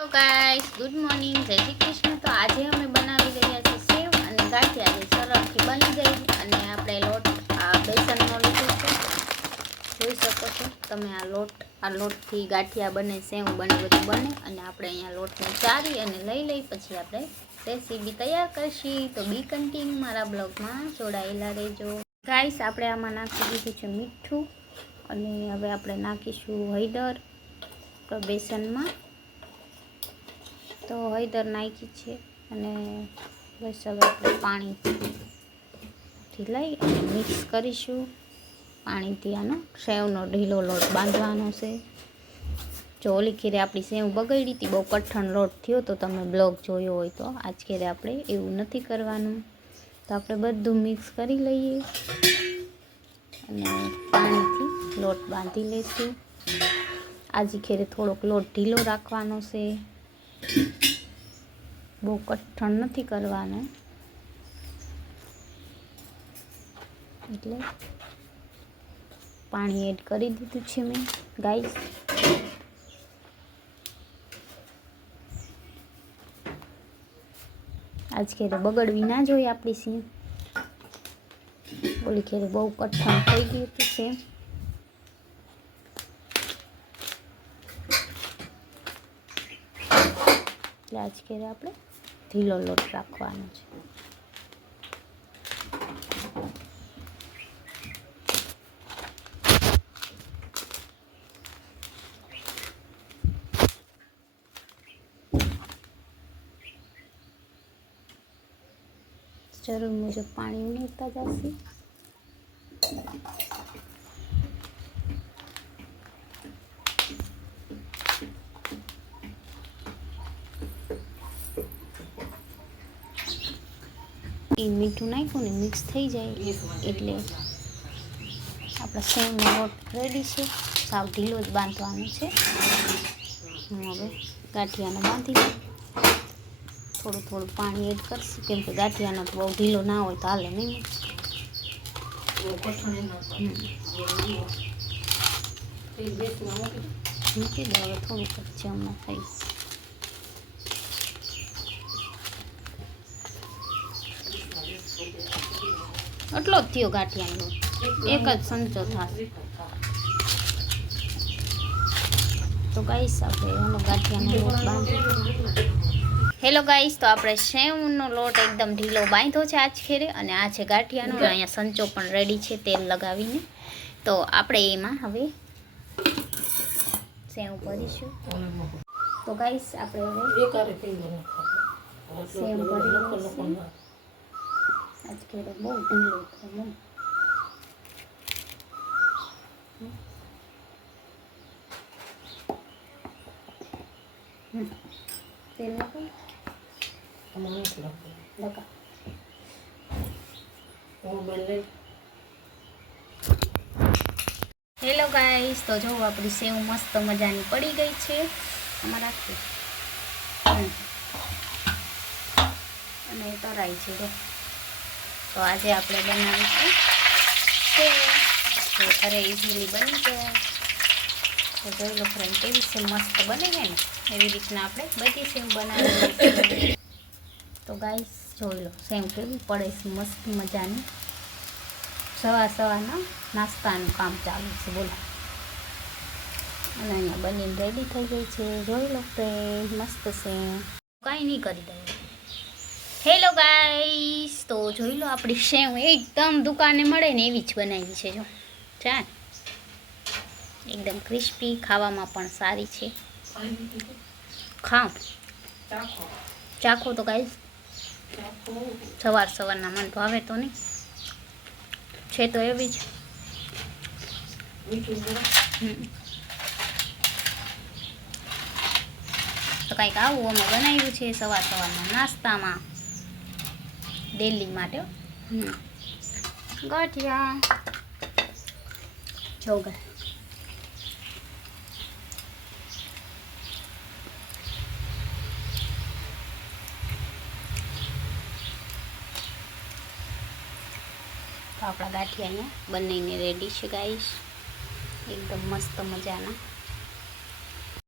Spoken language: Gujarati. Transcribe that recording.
તો ગાઈસ ગુડ મોર્નિંગ, જય શ્રી કૃષ્ણ। તો આજે અમે બનાવી રહ્યા છીએ સેવ અને ગાંઠિયા જે સરળથી બની જાય। અને આપણે લોટ બેસનનો લીધો છે, જોઈ શકો છો તમે। આ લોટથી ગાંઠિયા બને, સેવ બને, બધું બને। અને આપણે અહીંયા લોટને ચારી અને લઈ પછી આપણે રેસીપી તૈયાર કરશી। તો બી કન્ટિન્યુ મારા બ્લોગમાં જોડાયેલા રહેજો। ગાઈસ આપણે આમાં નાખી દીધું છે મીઠું અને હવે આપણે નાખીશું હળદર બેસનમાં। તો હળદર નાખી છે અને બસ હવે આપણે પાણીથી લઈ અને મિક્સ કરીશું। પાણીથી આનો સેવનો ઢીલો લોટ બાંધવાનો છે। જો ઓલી ખીરે આપણી સેવ બગડી હતી, બહુ કઠણ લોટ થયો તો તમે બ્લોગ જોયો હોય તો। આજ ખીરે આપણે એવું નથી કરવાનું। તો આપણે બધું મિક્સ કરી લઈએ અને પાણીથી લોટ બાંધી લઈશું। આજે ખીરે થોડોક લોટ ઢીલો રાખવાનો છે, બહુ કઠણ નથી કરવાનો। એટલે પાણી એડ કરી દીધું છે મેં ગાઈસ। આજ ખેરે બગડવી ના જોઈએ આપણી સેવ, ઓલી ખેરે બહુ કઠણ થઈ ગયું હતું સેવ। એટલે આજ ખેરે આપણે ઢીલો લોટ રાખવાનો છે। જરૂર મુજબ પાણી ઉમેરતા જશે। મીઠું નાખ્યું ને મિક્સ થઈ જાય એટલે આપણા સેવનો લોટ રેડી છે। સાવ ઢીલો જ બાંધવાનો છે। હું હવે ગાંઠિયાને બાંધી લઉં। થોડું પાણી એડ કરશું, કેમ કે ગાંઠિયાનો તો બહુ ઢીલો ના હોય તો હાલે નહીં। મૂકી દો હવે, થોડુંક જ હમણાં થઈશ। એટલો જ થયો ગાંઠિયાનો, એક જ સંચો થશે। તો ગાઈસ આપણે એનો ગાંઠિયાનો લોટ બાંધી। હેલો ગાઈસ, તો આપણે સેવનો લોટ એકદમ ઢીલો બાંધ્યો છે આજ ખેરે। અને આ છે ગાંઠિયાનો, અહીંયા સંચો પણ રેડી છે તેલ લગાવીને। તો આપણે એમાં હવે સેવ ભરીશું। તો ગાઈસ આપણે હવે સેવ ભરી લઈશું। આજ ખેરે બહુ ઢીલો થયો। તેલ લગા। હેલો ગાઈસ, તો જો આપણી સેવ મસ્ત મજાની પડી ગઈ છે। આમાં રાખી અને તરાઈ છે જો। તો આજે આપણે બનાવીશું સેવ, તો ઘરે ઇઝીલી બની જાય। તો જોઈ લો ફ્રેન્ડ, કેવી સેવ મસ્ત બને છે ને, એવી રીતના આપણે બધી સેવ બનાવી। તો ગાઈસ જોઈ લો સેવ કેવી પડે છે મસ્ત મજાની। સવારના નાસ્તાનું કામ ચાલુ છે બોલો। અને અહીંયા બનીને રેડી થઈ ગઈ છે, જોઈ લો ફ્રેન્ડ મસ્ત સેવ। કાંઈ નહીં કરી દઈએ। હેલો ગાઈસ, તો જોઈ લો આપણી સેવ એકદમ દુકાને મળે ને એવી જ બનાવી છે જો। ચાલ એકદમ ક્રિસ્પી, ખાવામાં પણ સારી છે। ખાવ ચાખો તો ગાઈસ, સવારના મન ભાવે તો નહીં છે તો એવી જ। તો કંઈક આવું અમે બનાવ્યું છે સવારના નાસ્તામાં ડેલી માટે। ગાંઠિયા જો ગાય। તો આપણા ગાંઠિયા અહીંયા બંનેને રેડી છે ગાઈસ, એકદમ મસ્ત મજાના।